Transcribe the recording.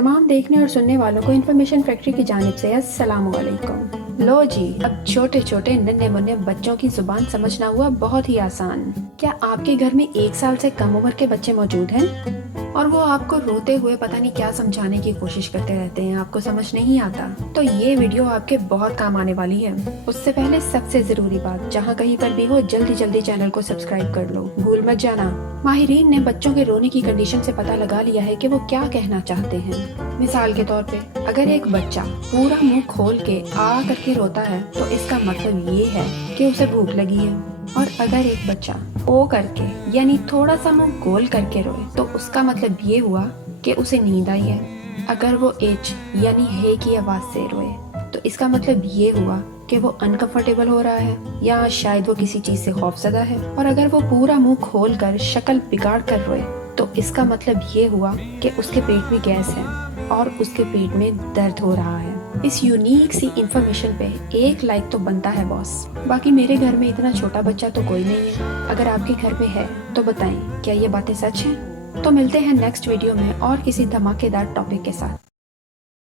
तमाम देखने और सुनने वालों को इन्फॉर्मेशन फैक्ट्री की जानिब से अस्सलाम वालेकुम। लो जी, अब छोटे छोटे नन्हे मुन्ने बच्चों की जुबान समझना हुआ बहुत ही आसान। क्या आपके घर में 1 साल से कम उम्र के बच्चे मौजूद हैं और वो आपको रोते हुए पता नहीं क्या समझाने की कोशिश करते रहते हैं, आपको समझ नहीं आता? तो ये वीडियो आपके बहुत काम आने वाली है। उससे पहले सबसे जरूरी बात, जहाँ कहीं पर भी हो जल्दी जल्दी चैनल को सब्सक्राइब कर लो, भूल मत जाना। माहिरीन ने बच्चों के रोने की कंडीशन से पता लगा लिया है कि वो क्या कहना चाहते हैं। मिसाल के तौर पे, अगर एक बच्चा पूरा मुंह खोल के आ करके रोता है तो इसका मतलब ये है कि उसे भूख लगी है। और अगर एक बच्चा ओ करके यानी थोड़ा सा मुंह गोल करके रोए तो उसका मतलब ये हुआ कि उसे नींद आई है। अगर वो एच यानी हे की आवाज से रोए तो इसका मतलब ये हुआ कि वो अनकंफर्टेबल हो रहा है या शायद वो किसी चीज से खौफजदा है। और अगर वो पूरा मुंह खोल कर शक्ल बिगाड़ कर रोए तो इसका मतलब ये हुआ कि उसके पेट में गैस है और उसके पेट में दर्द हो रहा है। इस यूनिक सी इंफॉर्मेशन पे एक लाइक तो बनता है बॉस। बाकी मेरे घर में इतना छोटा बच्चा तो कोई नहीं है, अगर आपके घर में है तो बताएं क्या ये बातें सच हैं? तो मिलते हैं नेक्स्ट वीडियो में और किसी धमाकेदार टॉपिक के साथ।